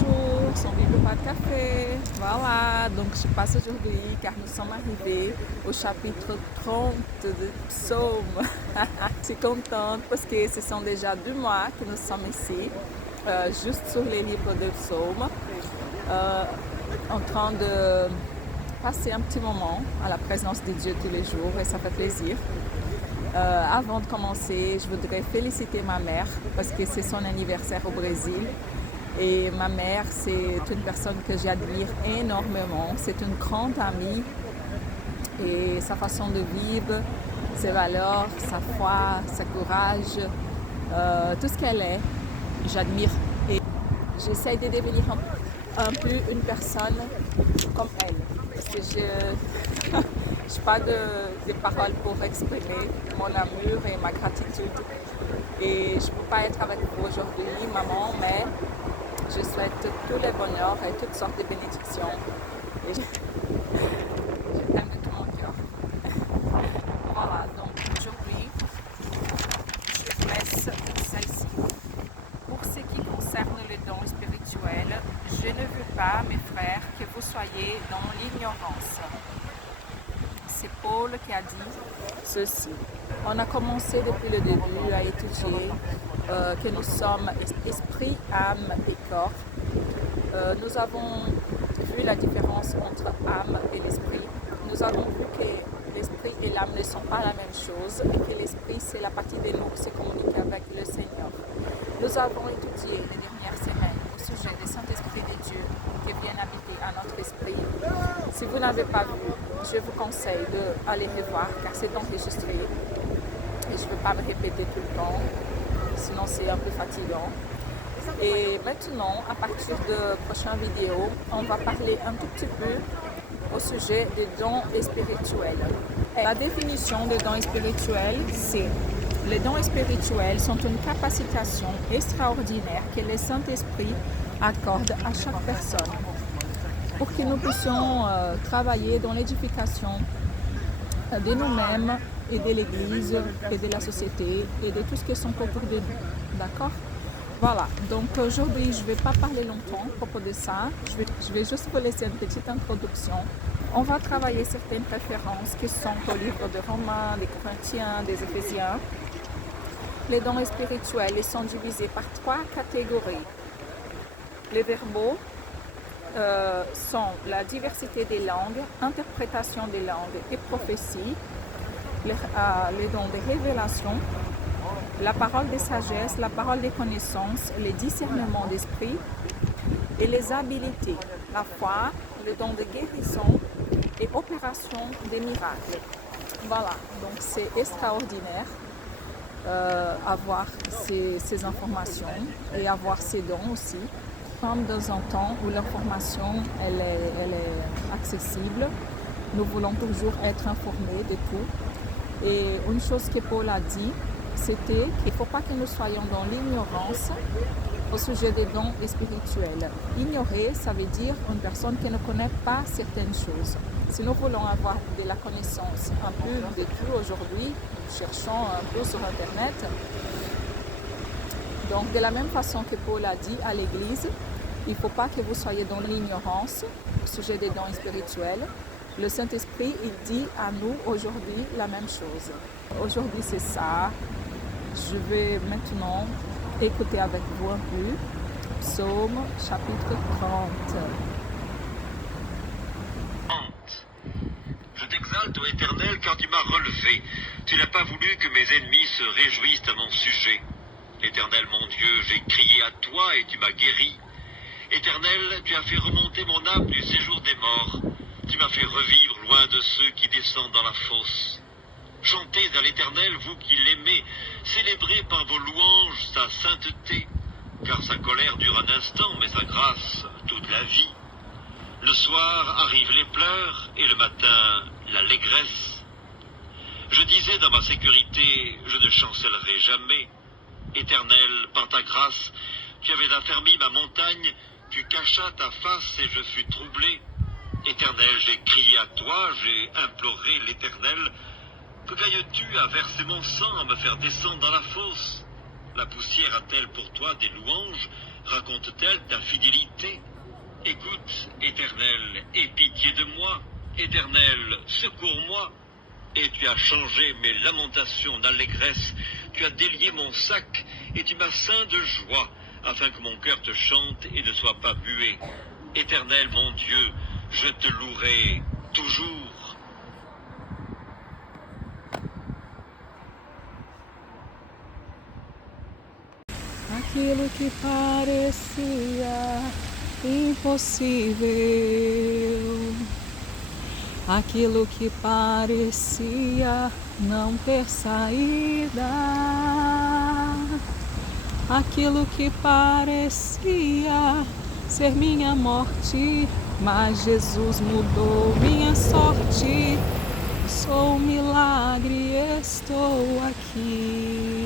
bonjour, sans vivre pas de café. Voilà, donc je passe aujourd'hui car nous sommes arrivés au chapitre 30 de Psaume. Je suis contente parce que ce sont déjà 2 mois que nous sommes ici, juste sur les livres de Psaume, en train de passer un petit moment à la présence de Dieu tous les jours et ça fait plaisir. Avant de commencer, je voudrais féliciter ma mère parce que c'est son anniversaire au Brésil. Et ma mère, c'est une personne que j'admire énormément. C'est une grande amie et sa façon de vivre, ses valeurs, sa foi, sa courage, tout ce qu'elle est, j'admire. Et j'essaie de devenir un peu une personne comme elle. Parce que je n'ai pas de paroles pour exprimer mon amour et ma gratitude. Et je ne peux pas être avec vous aujourd'hui, maman, mais je souhaite tous les bonheurs et toutes sortes de bénédictions. Et je t'aime de tout mon cœur. Voilà, donc aujourd'hui, je laisse celle-ci. Pour ce qui concerne les dons spirituels, je ne veux pas, mes frères, que vous soyez dans l'ignorance. C'est Paul qui a dit ceci. On a commencé depuis le début à étudier que nous sommes esprit, âme et corps. Nous avons vu la différence entre âme et l'esprit. Nous avons vu que l'esprit et l'âme ne sont pas la même chose et que l'esprit, c'est la partie de nous qui se communique avec le Seigneur. Nous avons étudié les dernières semaines au sujet du Saint-Esprit de Dieu qui vient habiter à notre esprit. Si vous n'avez pas vu, je vous conseille d'aller revoir car c'est enregistré et je ne veux pas me répéter tout le temps, sinon c'est un peu fatigant. Et maintenant, à partir de prochaines vidéos, on va parler un tout petit peu au sujet des dons spirituels. La définition des dons spirituels, c'est les dons spirituels sont une capacitation extraordinaire que le Saint-Esprit accorde à chaque personne pour que nous puissions travailler dans l'édification de nous-mêmes et de l'Église et de la société et de tout ce qui sont autour de nous. D'accord? Voilà, donc aujourd'hui je ne vais pas parler longtemps à propos de ça, je vais juste vous laisser une petite introduction. On va travailler certaines références qui sont au livre de Romains, des Corinthiens, des Éphésiens. Les dons spirituels ils sont divisés par 3 catégories. Les verbaux sont la diversité des langues, interprétation des langues et prophétie, les dons de révélation, la parole de sagesse, la parole de connaissance, les discernements d'esprit et les habiletés, la foi, le don de guérison et opération des miracles. Voilà, donc c'est extraordinaire avoir ces informations et avoir ces dons aussi. Comme dans un temps où l'information elle est accessible, nous voulons toujours être informés de tout. Et une chose que Paul a dit, c'était qu'il ne faut pas que nous soyons dans l'ignorance au sujet des dons spirituels. Ignorer, ça veut dire une personne qui ne connaît pas certaines choses. Si nous voulons avoir de la connaissance un peu de tout aujourd'hui, cherchons un peu sur Internet. Donc de la même façon que Paul a dit à l'Église, il ne faut pas que vous soyez dans l'ignorance au sujet des dons spirituels. Le Saint-Esprit, il dit à nous aujourd'hui la même chose. Aujourd'hui, c'est ça. Je vais maintenant écouter avec vous un peu Psaume chapitre 30. Je t'exalte, ô Éternel, car tu m'as relevé. Tu n'as pas voulu que mes ennemis se réjouissent à mon sujet. Éternel mon Dieu, j'ai crié à toi et tu m'as guéri. Éternel, tu as fait remonter mon âme du séjour des morts. Tu m'as fait revivre loin de ceux qui descendent dans la fosse. Chantez à l'Éternel, vous qui l'aimez, célébrez par vos louanges sa sainteté, car sa colère dure un instant, mais sa grâce toute la vie. Le soir arrivent les pleurs, et le matin l'allégresse. Je disais dans ma sécurité, je ne chancellerai jamais. Éternel, par ta grâce, tu avais affermi ma montagne, tu cachas ta face et je fus troublé. Éternel, j'ai crié à toi, j'ai imploré l'Éternel. Que gagnes-tu à verser mon sang, à me faire descendre dans la fosse? La poussière a-t-elle pour toi des louanges? Raconte-t-elle ta fidélité? Écoute, Éternel, aie pitié de moi. Éternel, secours-moi. Et tu as changé mes lamentations d'allégresse, tu as délié mon sac, et tu m'as ceint de joie, afin que mon cœur te chante et ne soit pas muet. Éternel mon Dieu, je te louerai toujours. Aquilo que parecia impossível, aquilo que parecia não ter saída, aquilo que parecia ser minha morte, mas Jesus mudou minha sorte. Sou um milagre, estou aqui.